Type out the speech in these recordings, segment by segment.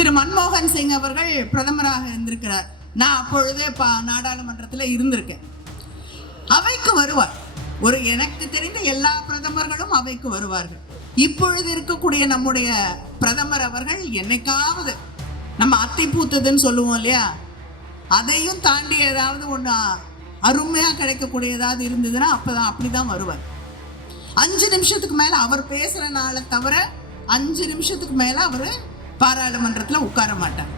திரு மன்மோகன் சிங் அவர்கள் பிரதமராக இருந்திருக்கிறார். நான் அப்பொழுதே நாடாளுமன்றத்தில் இருந்திருக்கேன். அவைக்கு வருவார். எனக்கு தெரிந்த எல்லா பிரதமர்களும் அவைக்கு வருவார்கள். இப்பொழுது இருக்கக்கூடிய நம்முடைய பிரதமர் அவர்கள் என்னைக்காவது நம்ம அத்தி பூத்ததுன்னு சொல்லுவோம் இல்லையா, அதையும் தாண்டி ஏதாவது ஒன்று அருமையாக கிடைக்கக்கூடிய ஏதாவது இருந்ததுன்னா அப்படிதான் வருவார். 5 நிமிஷத்துக்கு மேலே அவர் பேசுகிறனால தவிர 5 நிமிஷத்துக்கு மேலே அவர் பாராளுமன்றத்தில் உட்கார மாட்டார்.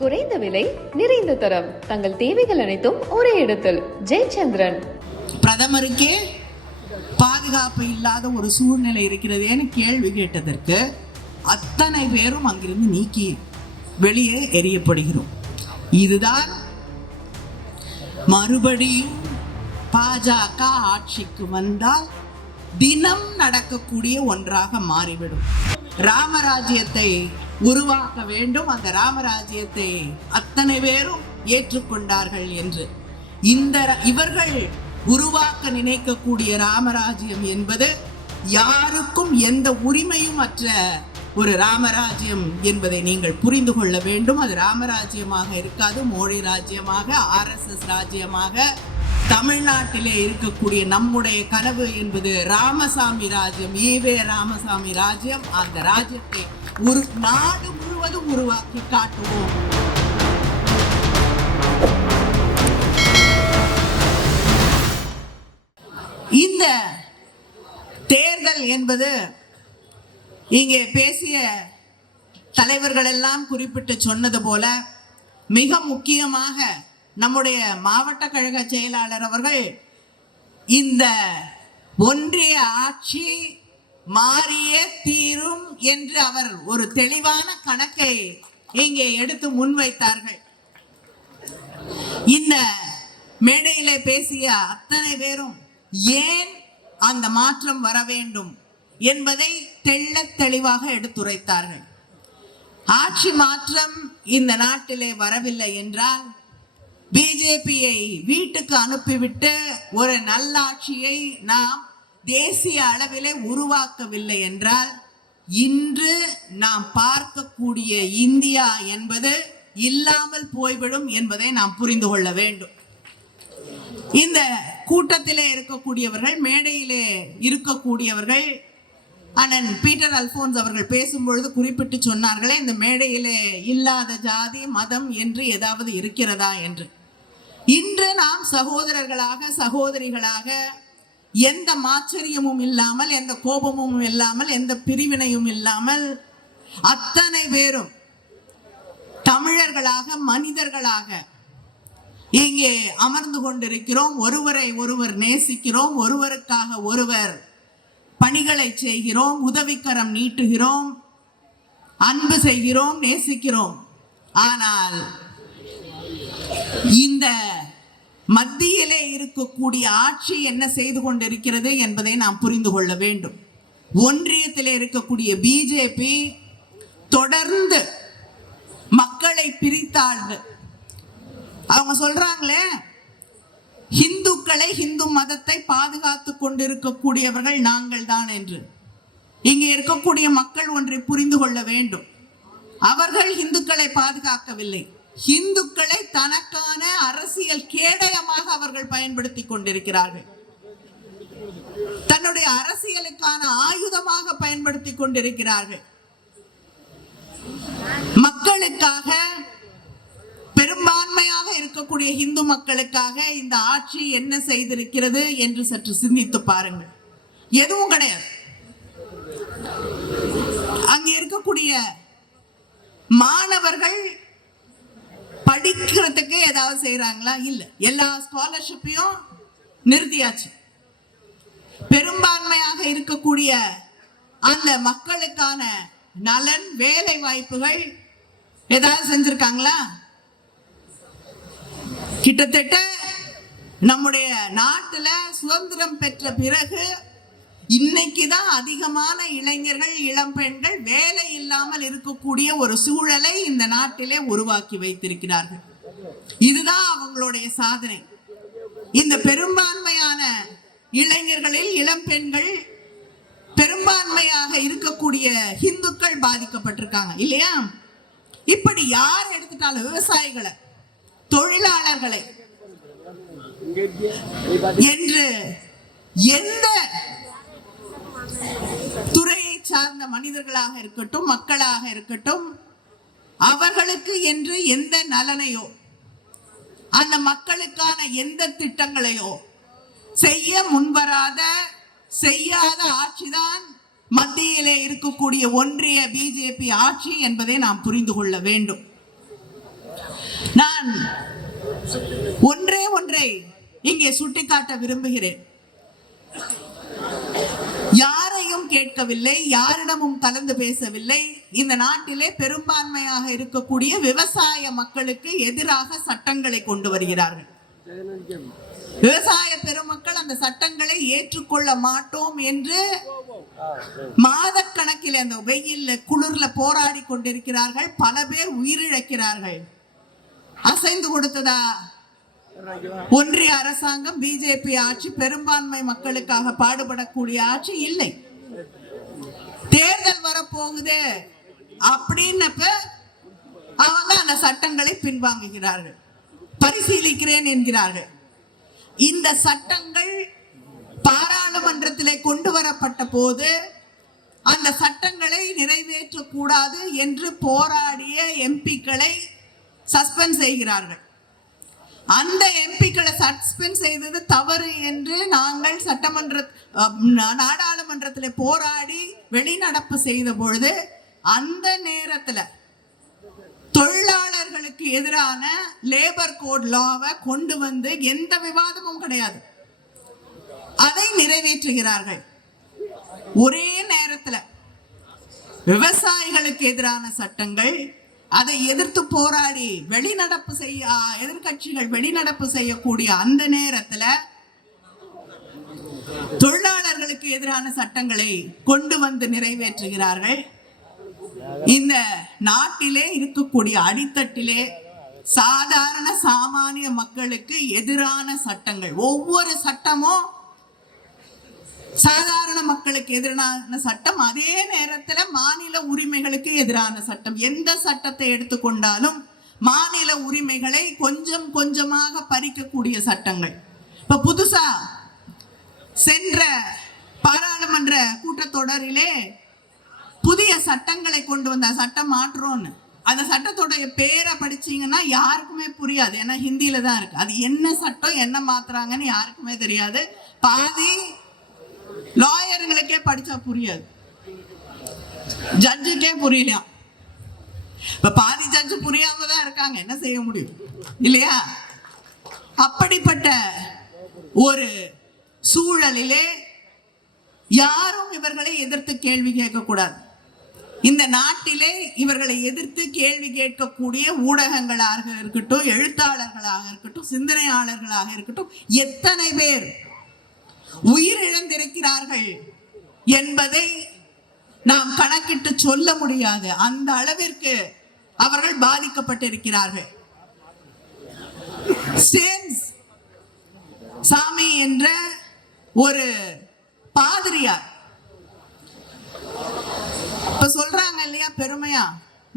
குறைந்த விலை நிறைந்த தரம், தங்கள் தேவைகள் அனைத்தும் ஒரே இடத்தில். ஜெயச்சந்திரன். பிரதமருக்கே பாதுகாப்பு இல்லாத ஒரு சூழ்நிலை இருக்கிறதேன்னு கேள்வி கேட்டதற்கு அத்தனை பேரும் அங்கிருந்து நீக்கி வெளியே எறியப்படுகிறோம். இதுதான் மறுபடியும் பாஜக ஆட்சிக்கு வந்தால் தினம் நடக்கக்கூடிய ஒன்றாக மாறிவிடும். ராமராஜ்யத்தை உருவாக்க வேண்டும், அந்த ராமராஜ்யத்தை அத்தனை பேரும் ஏற்றுக்கொண்டார்கள் என்று இவர்கள் உருவாக்க நினைக்கக்கூடிய ராமராஜ்யம் என்பது யாருக்கும் எந்த உரிமையும் அற்ற ஒரு ராமராஜ்யம் என்பதை நீங்கள் புரிந்து கொள்ள வேண்டும். அது ராமராஜ்யமாக இருக்காது, மோடி ராஜ்யமாக, RSS ராஜ்யமாக. தமிழ்நாட்டிலே இருக்கக்கூடிய நம்முடைய கனவு என்பது ராமசாமி ராஜ்யம், ஈவே ராமசாமி ராஜ்யம். அந்த ராஜ்யத்தை ஒரு நாடு முழுவதும் உருவாக்கி காட்டுவோம். இந்த தேர்தல் என்பது இங்கே பேசிய தலைவர்கள் எல்லாம் குறிப்பிட்டு சொன்னது போல மிக முக்கியமாக நம்முடைய மாவட்ட கழக செயலாளர் அவர்கள் இந்த ஒன்றிய ஆட்சி மாறியே தீரும் என்று அவர் ஒரு தெளிவான கணக்கை இங்கே எடுத்து முன்வைத்தார்கள். இந்த மேடையிலே பேசிய அத்தனை பேரும் ஏன் அந்த மாற்றம் வர வேண்டும் என்பதை தெள்ளத் தெளிவாக எடுத்துரைத்தார்கள். ஆட்சி மாற்றம் இந்த நாட்டிலே வரவில்லை என்றால், பிஜேபியை வீட்டுக்கு அனுப்பிவிட்டு ஒரு நல்லாட்சியை நாம் தேசிய அளவிலே உருவாக்கவில்லை என்றால், இன்று நாம் பார்க்கக்கூடிய இந்தியா என்பது இல்லாமல் போய்விடும் என்பதை நாம் புரிந்து கொள்ள வேண்டும். இந்த கூட்டத்திலே இருக்கக்கூடியவர்கள், மேடையிலே இருக்கக்கூடியவர்கள், அண்ணன் பீட்டர் அல்போன்ஸ் அவர்கள் பேசும்பொழுது குறிப்பிட்டு சொன்னார்களே, இந்த மேடையிலே இல்லாத ஜாதி மதம் என்று ஏதாவது இருக்கிறதா என்று. இன்று நாம் சகோதரர்களாக சகோதரிகளாக எந்த மாச்சரியமும் இல்லாமல், எந்த கோபமும் இல்லாமல், எந்த பிரிவினையும் இல்லாமல் அத்தனை பேரும் தமிழர்களாக மனிதர்களாக இங்கே அமர்ந்து கொண்டிருக்கிறோம். ஒருவரை ஒருவர் நேசிக்கிறோம், ஒருவருக்காக ஒருவர் பணிகளை செய்கிறோம், உதவிக்கரம் நீட்டுகிறோம், அன்பு செய்கிறோம், நேசிக்கிறோம். ஆனால் இந்த மத்தியிலே இருக்கக்கூடிய ஆட்சி என்ன செய்து கொண்டிருக்கிறது என்பதை நாம் புரிந்து கொள்ள வேண்டும். ஒன்றியத்திலே இருக்கக்கூடிய பிஜேபி தொடர்ந்து மக்களை பிரித்தார்கள். அவங்க சொல்றாங்களே, இந்துக்களை, இந்து மதத்தை பாதுகாத்து கொண்டிருக்கக்கூடியவர்கள் நாங்கள் தான் என்று. இங்கே இருக்கக்கூடிய மக்கள் ஒன்றை புரிந்து கொள்ள வேண்டும். அவர்கள் இந்துக்களை பாதுகாக்கவில்லை, இந்துக்களை தனக்கான அரசியல் கேடயமாக அவர்கள் பயன்படுத்தி கொண்டிருக்கிறார்கள். தன்னுடைய அரசியலுக்கான ஆயுதமாக பயன்படுத்தி கொண்டிருக்கிறார்கள். மக்களுக்காக, பெரும்பான்மையாக இருக்கக்கூடிய இந்து மக்களுக்காக இந்த ஆட்சி என்ன செய்திருக்கிறது என்று சற்று சிந்தித்து பாருங்கள். எதுவும் கிடையாது. அங்கே இருக்கக்கூடிய மாணவர்கள் படிக்கிறதுக்கு ஏதாவது செய்யறாங்களா? இல்ல. எல்லா ஸ்காலர்ஷிப்பையும் நிறுத்தியாச்சு. பெரும்பான்மையாக இருக்கக்கூடிய அந்த மக்களுக்கான நலன், வேலை வாய்ப்புகள் ஏதாவது செஞ்சிருக்காங்களா? கிட்டத்தட்ட நம்முடைய நாட்டுல சுதந்திரம் பெற்ற பிறகு இன்னைக்குதான் அதிகமான இளைஞர்கள், இளம் பெண்கள் வேலை இல்லாமல் இருக்கக்கூடிய ஒரு சூழலை இந்த நாட்டிலே உருவாக்கி வைத்திருக்கிறார்கள். இதுதான் அவங்களுடைய சாதனை. இந்த பெரும்பான்மையான இளைஞர்களில் இளம் பெண்கள், பெரும்பான்மையாக இருக்கக்கூடிய இந்துக்கள் பாதிக்கப்பட்டிருக்காங்க இல்லையா? இப்படி யார் எடுத்துட்டாலும் விவசாயிகளை, தொழிலாளர்களை என்று எந்த துறையை சார்ந்த மனிதர்களாக இருக்கட்டும், மக்களாக இருக்கட்டும், அவர்களுக்கு என்று எந்த நலனையோ அந்த மக்களுக்கான எந்த திட்டங்களையோ செய்ய முன்வராத, செய்யாத ஆட்சிதான் மத்தியிலே இருக்கக்கூடிய ஒன்றிய பிஜேபி ஆட்சி என்பதை நாம் புரிந்து கொள்ள வேண்டும். நான் ஒன்றை இங்கே சுட்டிக்காட்ட விரும்புகிறேன். யாரையும் கேட்கவில்லை, யாரிடமும் கலந்து பேசவில்லை. இந்த நாட்டிலே பெரும்பான்மையாக இருக்கக்கூடிய விவசாய மக்களுக்கு எதிராக சட்டங்களை கொண்டு வருகிறார்கள். விவசாய பெருமக்கள் அந்த சட்டங்களை ஏற்றுக்கொள்ள மாட்டோம் என்று மாதக்கணக்கில் அந்த வெயில்ல குளிர்ல போராடி கொண்டிருக்கிறார்கள். பல பேர் உயிரிழக்கிறார்கள். அசைந்து கொடுத்ததா ஒன்றிய அரசாங்கம்? பிஜேபி ஆட்சி பெரும்பான்மை மக்களுக்காக பாடுபடக்கூடிய ஆட்சி இல்லை. தேர்தல் வரப்போகுது அப்படின்னப்ப அவங்க அந்த சட்டங்களை பின்வாங்குகிறார்கள், பரிசீலிக்கிறேன் என்கிறார்கள். இந்த சட்டங்கள் பாராளுமன்றத்திலே கொண்டு வரப்பட்ட போது அந்த சட்டங்களை நிறைவேற்றக்கூடாது என்று போராடிய எம்பிக்களை சஸ்பெண்ட் செய்கிறார்கள். அந்த எம்பிக்களை சஸ்பெண்ட் செய்தது தவறு என்று நாங்கள் நாடாளுமன்றத்தில் போராடி வெளிநடப்பு செய்த பொழுது அந்த நேரத்தில் தொழிலாளர்களுக்கு எதிரான லேபர் கோட் லாவை கொண்டு வந்து எந்த விவாதமும் கிடையாது, அதை நிறைவேற்றுகிறார்கள். ஒரே நேரத்தில் விவசாயிகளுக்கு எதிரான சட்டங்கள், அதை எதிர்த்து போராடி எதிர்கட்சிகள் வெளிநடப்பு செய்யக்கூடிய அந்த நேரத்தில் தொழிலாளர்களுக்கு எதிரான சட்டங்களை கொண்டு வந்து நிறைவேற்றுகிறார்கள். இந்த நாட்டிலே இருக்கக்கூடிய அடித்தட்டிலே சாதாரண சாமானிய மக்களுக்கு எதிரான சட்டங்கள், ஒவ்வொரு சட்டமும் சாதாரண மக்களுக்கு எதிரான சட்டம், அதே நேரத்தில் மாநில உரிமைகளுக்கு எதிரான சட்டம். எந்த சட்டத்தை எடுத்துக்கொண்டாலும் மாநில உரிமைகளை கொஞ்சம் கொஞ்சமாக பறிக்கக்கூடிய சட்டங்கள். இப்ப புதுசா சென்ற பாராளுமன்ற கூட்டத்தொடரிலே புதிய சட்டங்களை கொண்டு வந்த சட்டம் மாற்றோன்னு, அந்த சட்டத்தோடைய பேரை படிச்சீங்கன்னா யாருக்குமே புரியாது, ஏன்னா ஹிந்தியில தான் இருக்கு. அது என்ன சட்டம், என்ன மாத்துறாங்கன்னு யாருக்குமே தெரியாது. பாதி லாயர்களுக்கே படிச்சா புரியாது, ஜட்ஜுக்கே புரியலாம். இப்ப பாதி ஜட்ஜு புரியாம தான் இருக்காங்க, என்ன செய்ய முடியும் இல்லையா? அப்படிப்பட்ட ஒரு சூழலிலே யாரும் இவர்களை எதிர்த்து கேள்வி கேட்கக்கூடாது. இந்த நாட்டிலே இவர்களை எதிர்த்து கேள்வி கேட்கக்கூடிய ஊடகங்களாக இருக்கட்டும், எழுத்தாளர்களாக இருக்கட்டும், சிந்தனையாளர்களாக இருக்கட்டும், எத்தனை பேர் உயிரிழந்திருக்கிறார்கள் என்பதை நாம் கணக்கிட்டு சொல்ல முடியாது. அந்த அளவிற்கு அவர்கள் பாதிக்கப்பட்டிருக்கிறார்கள். சாமி என்ற ஒரு பாதிரியார் இப்ப சொல்றாங்க இல்லையா, பெருமையா,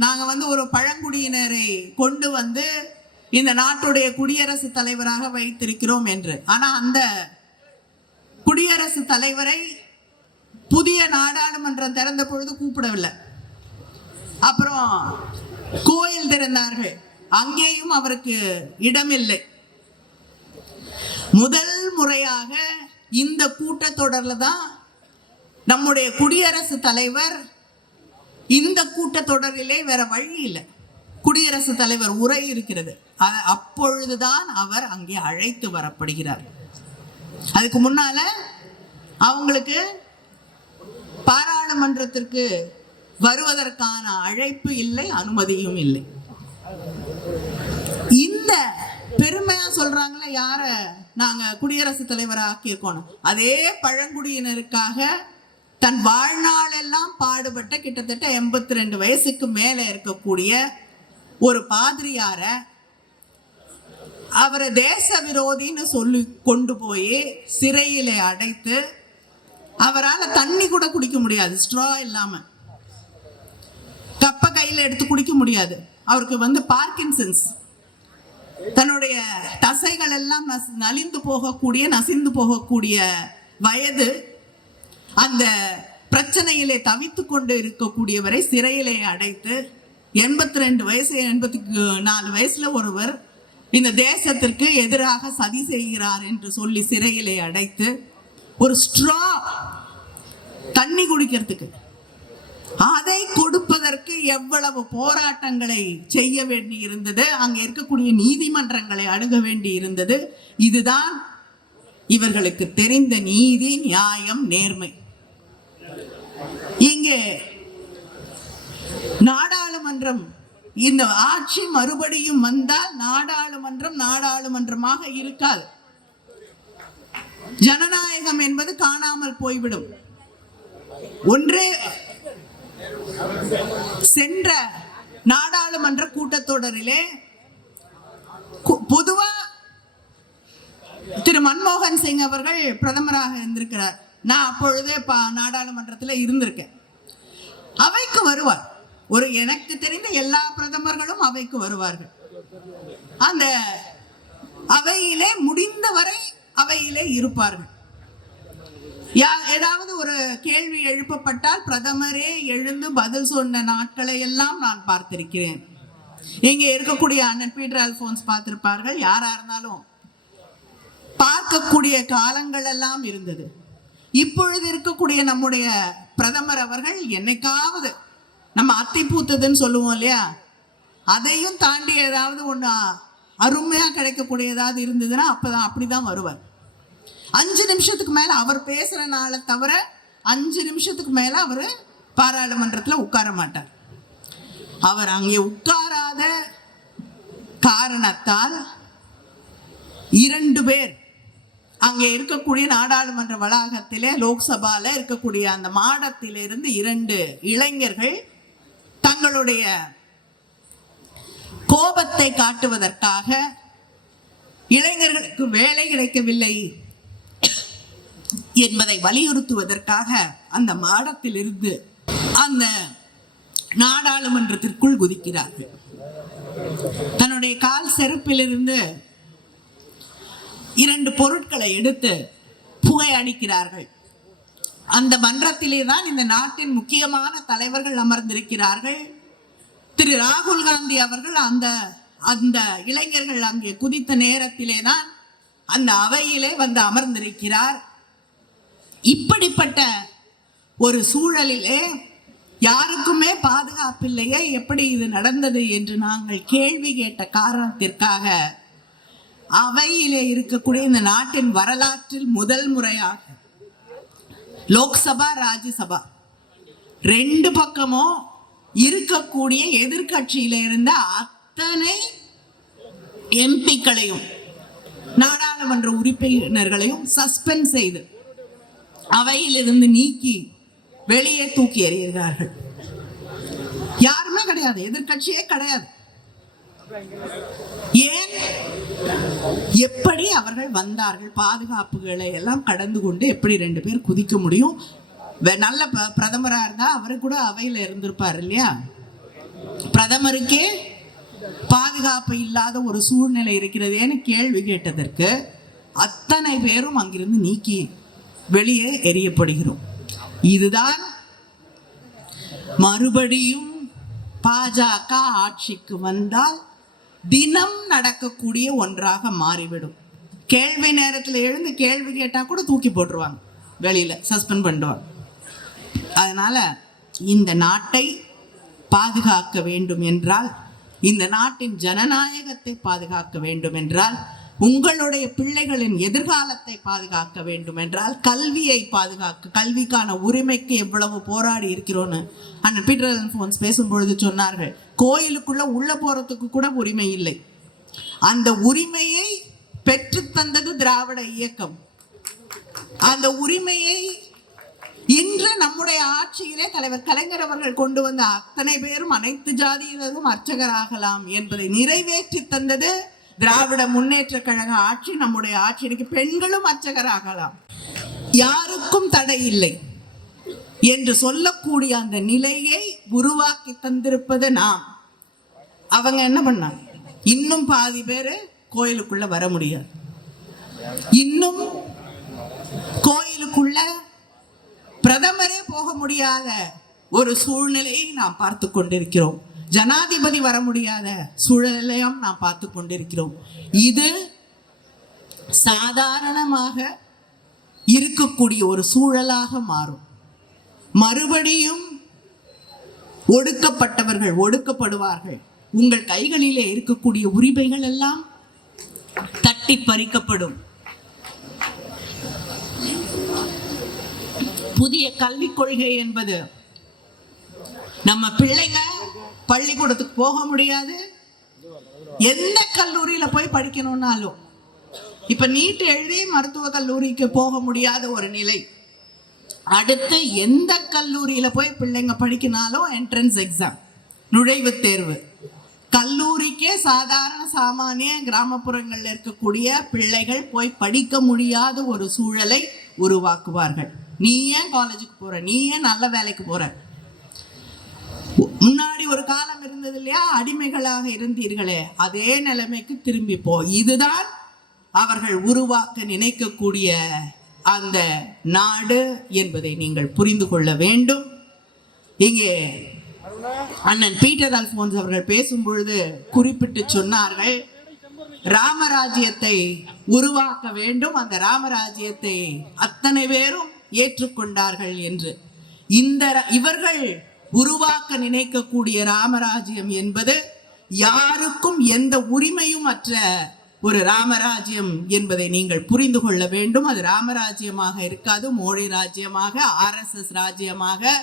நாங்க ஒரு பழங்குடியினரை கொண்டு வந்து இந்த நாட்டுடைய குடியரசுத் தலைவராக வைத்திருக்கிறோம் என்று. ஆனா அந்த குடியரசுத் தலைவரை புதிய நாடாளுமன்றம் திறந்த பொழுது கூப்பிடவில்லை. அப்புறம் கோயில் திறந்தார்கள், அங்கேயும் அவருக்கு இடமில்லை. முதல் முறையாக இந்த கூட்டத்தொடர்ல தான் நம்முடைய குடியரசுத் தலைவர், இந்த கூட்டத்தொடரிலே வேற வழி இல்லை, குடியரசுத் தலைவர் உரை இருக்கிறது, அப்பொழுதுதான் அவர் அங்கே அழைத்து வரப்படுகிறார். அதுக்கு முன்னால அவங்களுக்கு பாராளுமன்றத்திற்கு வருவதற்கான அழைப்பு இல்லை, அனுமதியும் இல்லை. இந்த பெருமையா சொல்றாங்களே, யார நாங்க குடியரசுத் தலைவராக ஆக்கியிருக்கோம், அதே பழங்குடியினருக்காக தன் வாழ்நாளெல்லாம் பாடுபட்ட கிட்டத்தட்ட 82 வயசுக்கு மேல இருக்கக்கூடிய ஒரு பாதிரியார அவரை தேச விரோதின்னு சொல்லி கொண்டு போய் சிறையிலே அடைத்து அவரால் தண்ணி கூட குடிக்க முடியாது, ஸ்ட்ரா இல்லாம. கப்பை கையில் எடுத்து குடிக்க முடியாது. அவருக்கு பார்க்கின்சன்ஸ், தன்னுடைய தசைகள் எல்லாம் நசிந்து போகக்கூடிய வயது. அந்த பிரச்சனையிலே தவித்து கொண்டு இருக்கக்கூடியவரை சிறையிலே அடைத்து 82 வயசு 84 வயசுல ஒருவர் இந்த தேசத்திற்கு எதிராக சதி செய்கிறார் என்று சொல்லி சிறையிலே அடைத்து ஒரு ஸ்ட்ரா தண்ணி குடிக்கிறதுக்கு அதை கொடுப்பதற்கு எவ்வளவு போராட்டங்களை செய்ய வேண்டி இருந்தது. அங்கே இருக்கக்கூடிய நீதிமன்றங்களை அணுக வேண்டி இருந்தது. இதுதான் இவர்களுக்கு தெரிந்த நீதி, நியாயம், நேர்மை. இங்கே நாடாளுமன்றம், இந்த ஆட்சி மறுபடியும் வந்தால் நாடாளுமன்றமாக இருக்காது. ஜனநாயகம் என்பது காணாமல் போய்விடும். ஒன்றே சென்ற நாடாளுமன்ற கூட்டத்தொடரிலே பொதுவா திரு மன்மோகன் சிங் அவர்கள் பிரதமராக இருந்திருக்கிறார். நான் அப்பொழுதே நாடாளுமன்றத்தில் இருந்திருக்கேன். அவைக்கு வருவார். எனக்கு தெரிந்த எல்லா பிரதமர்களும் அவைக்கு வருவார்கள். அந்த அவையிலே முடிந்தவரை அவையிலே இருப்பார்கள். ஏதாவது ஒரு கேள்வி எழுப்பப்பட்டால் பிரதமரே எழுந்து பதில் சொன்ன நாட்களை எல்லாம் நான் பார்த்திருக்கிறேன். இங்கே இருக்கக்கூடிய அண்ணன் பீட்டர் அல்போன்ஸ் பார்த்திருப்பார்கள். யாரா இருந்தாலும் பார்க்கக்கூடிய காலங்கள் எல்லாம் இருந்தது. இப்பொழுது இருக்கக்கூடிய நம்முடைய பிரதமர் அவர்கள் என்னைக்காவது நம்ம அத்தி பூத்ததுன்னு சொல்லுவோம் இல்லையா, அதையும் தாண்டி ஏதாவது ஒன்று அருமையாக கிடைக்கக்கூடிய ஏதாவது இருந்ததுன்னா அப்படிதான் வருவார். 5 நிமிஷத்துக்கு மேல அவர் பேசுறனால தவிர 5 நிமிஷத்துக்கு மேல அவர் பாராளுமன்றத்தில் உட்கார மாட்டார். அவர் அங்கே உட்காராத காரணத்தால் 2 பேர் அங்கே இருக்கக்கூடிய நாடாளுமன்ற வளாகத்திலே, லோக்சபால இருக்கக்கூடிய அந்த மாடத்திலிருந்து 2 இளைஞர்கள் தங்களுடைய கோபத்தை காட்டுவதற்காக, இளைஞர்களுக்கு வேலை கிடைக்கவில்லை என்பதை வலியுறுத்துவதற்காக அந்த மாடத்திலிருந்து அந்த நாடாளுமன்றத்திற்குள் குதிக்கிறார்கள். தன்னுடைய கால் செருப்பிலிருந்து 2 பொருட்களை எடுத்து புகை அடிக்கிறார்கள். அந்த மன்றத்திலே தான் இந்த நாட்டின் முக்கியமான தலைவர்கள் அமர்ந்திருக்கிறார்கள். திரு ராகுல் காந்தி அவர்கள் அந்த இளைஞர்கள் அங்கே குதித்த நேரத்திலே தான் அந்த அவையிலே அமர்ந்திருக்கிறார். இப்படிப்பட்ட ஒரு சூழலிலே யாருக்குமே பாதுகாப்பில்லையே, எப்படி இது நடந்தது என்று நாங்கள் கேள்வி கேட்ட காரணத்திற்காக அவையிலே இருக்கக்கூடிய இந்த நாட்டின் வரலாற்றில் முதல் முறையாக லோக்சபா, ராஜ்யசபா 2 பக்கமும் இருக்கக்கூடிய எதிர்கட்சியில இருந்த அத்தனை எம்பிக்களையும் நாடாளுமன்ற உறுப்பினர்களையும் சஸ்பெண்ட் செய்து அவையிலிருந்து நீக்கி வெளியே தூக்கி எறிகிறார்கள். யாருமே கிடையாது, எதிர்கட்சியே கிடையாது. ஏன், எப்படி அவர்கள் வந்தார்கள்? பாதுகாப்புகளை எல்லாம் கடந்து கொண்டு எப்படி 2 பேர் குதிக்க முடியும்? நல்ல பிரதமரா இருந்தா அவரு கூட அவையில இருந்திருப்பார் இல்லையா? பிரதமருக்கே பாதுகாப்பு இல்லாத ஒரு சூழ்நிலை இருக்கிறதேன்னு கேள்வி கேட்டதற்கு அத்தனை பேரும் அங்கிருந்து நீக்கி வெளியே எறியப்படுகிறோம். இதுதான் மறுபடியும் பாஜக ஆட்சிக்கு வந்தால் தினம் நடக்கக்கூடிய ஒன்றாக மாறிவிடும். கேள்வி நேரத்தில் எழுந்து கேள்வி கேட்டா கூட தூக்கி போட்டுருவாங்க, வெளியில சஸ்பெண்ட் பண்ணுவாங்க. அதனால இந்த நாட்டை பாதுகாக்க வேண்டும் என்றால், இந்த நாட்டின் ஜனநாயகத்தை பாதுகாக்க வேண்டும் என்றால், உங்களுடைய பிள்ளைகளின் எதிர்காலத்தை பாதுகாக்க வேண்டும் என்றால், கல்வியை பாதுகாக்க, கல்விக்கான உரிமைக்கு எவ்வளவு போராடி இருக்கிறோன்னு அண்ணன் பீட்டர் அல்போன்ஸ் பேசும்பொழுது சொன்னார்கள். கோயிலுக்குள்ள உள்ள போறதுக்கு கூட உரிமை இல்லை. அந்த உரிமையை பெற்று தந்தது திராவிட இயக்கம். அந்த உரிமையை இன்று நம்முடைய ஆட்சியிலே தலைவர் கலைஞர் அவர்கள் கொண்டு வந்த அத்தனை பேரும் அனைத்து ஜாதியினரும் அர்ச்சகராகலாம் என்பதை நிறைவேற்றி தந்தது திராவிட முன்னேற்ற கழக ஆட்சி. நம்முடைய ஆட்சி. பெண்களும் அர்ச்சகராகலாம், யாருக்கும் தடை இல்லை. என்று சொல்லக்கூடிய அந்த நிலையை உருவாக்கி தந்திருப்பது நாம். அவங்க என்ன பண்ணாங்க? இன்னும் பாதி பேர் கோயிலுக்குள்ள வர முடியாது. இன்னும் கோயிலுக்குள்ள பிரதமரே போக முடியாத ஒரு சூழ்நிலையை நாம் பார்த்து கொண்டிருக்கிறோம். ஜனாதிபதி வர முடியாத சூழ்நிலையும் நாம் பார்த்து கொண்டிருக்கிறோம். இது சாதாரணமாக இருக்கக்கூடிய ஒரு சூழலாக மாறும். மறுபடியும் ஒடுக்கப்பட்டவர்கள் ஒடுக்கப்படுவார்கள். உங்கள் கைகளிலே இருக்கக்கூடிய உரிமைகள் எல்லாம் தட்டி பறிக்கப்படும். புதிய கல்விக் கொள்கை என்பது நம்ம பிள்ளைங்க பள்ளிக்கூடத்துக்கு போக முடியாது. எந்த கல்லூரியில போய் படிக்கணும்னாலும் இப்ப நீட் எழுதி மருத்துவ கல்லூரிக்கு போக முடியாத ஒரு நிலை. அடுத்து எந்த கல்லூரியில போய் பிள்ளைங்க படிக்கினாலும் என்ட்ரன்ஸ் எக்ஸாம், நுழைவுத் தேர்வு. கல்லூரிக்கே சாதாரண சாமானிய கிராமப்புறங்களில் இருக்கக்கூடிய பிள்ளைகள் போய் படிக்க முடியாத ஒரு சூழலை உருவாக்குவார்கள். நீ ஏன் காலேஜுக்கு போற, நீ ஏன் நல்ல வேலைக்கு போற? முன்னாடி ஒரு காலம் இருந்தது இல்லையா, அடிமைகளாக இருந்தீர்களே, அதே நிலைமைக்கு திரும்பி போ. இதுதான் அவர்கள் உருவாக்க நினைக்கக்கூடிய அந்த நாடு என்பதை நீங்கள் புரிந்து கொள்ள வேண்டும். இங்கே அண்ணன் பீட்டர் அல்போன்ஸ் அவர்கள் பேசும் பொழுது குறிப்பிட்டு சொன்னார்கள், ராமராஜ்யத்தை உருவாக்க வேண்டும், அந்த ராமராஜ்யத்தை அத்தனை பேரும் ஏற்றுக்கொண்டார்கள் என்று. இவர்கள் உருவாக்க நினைக்கக்கூடிய ராமராஜ்யம் என்பது யாருக்கும் எந்த உரிமையும் அற்ற ஒரு ராமராஜ்யம் என்பதை நீங்கள் புரிந்து கொள்ள வேண்டும். அது ராமராஜ்யமாக இருக்காது, மோடி ராஜ்யமாக, RSS ராஜ்யமாக,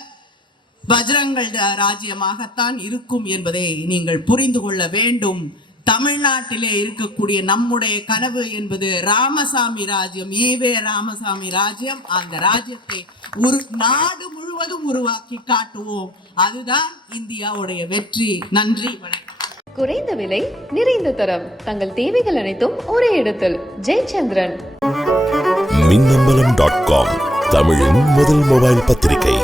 பஜ்ரங்கள் ராஜ்யமாகத்தான் இருக்கும் என்பதை நீங்கள் புரிந்து கொள்ள வேண்டும். தமிழ்நாட்டிலே இருக்கக்கூடிய நம்முடைய கனவு என்பது ராமசாமி ராஜ்யம், ஈவே ராமசாமி ராஜ்யம். அந்த ராஜ்யத்தை ஒரு நாடு முழுவதும் உருவாக்கி காட்டுவோம். அதுதான் இந்தியாவுடைய வெற்றி. நன்றி, வணக்கம். குறைந்த விலை, நிறைந்த தரம், தங்கள் தேவைகள் அனைத்தும் ஒரே இடத்தில். ஜெயச்சந்திரன். மின்னம்பலம்.com, தமிழின் முதல் மொபைல் பத்திரிகை.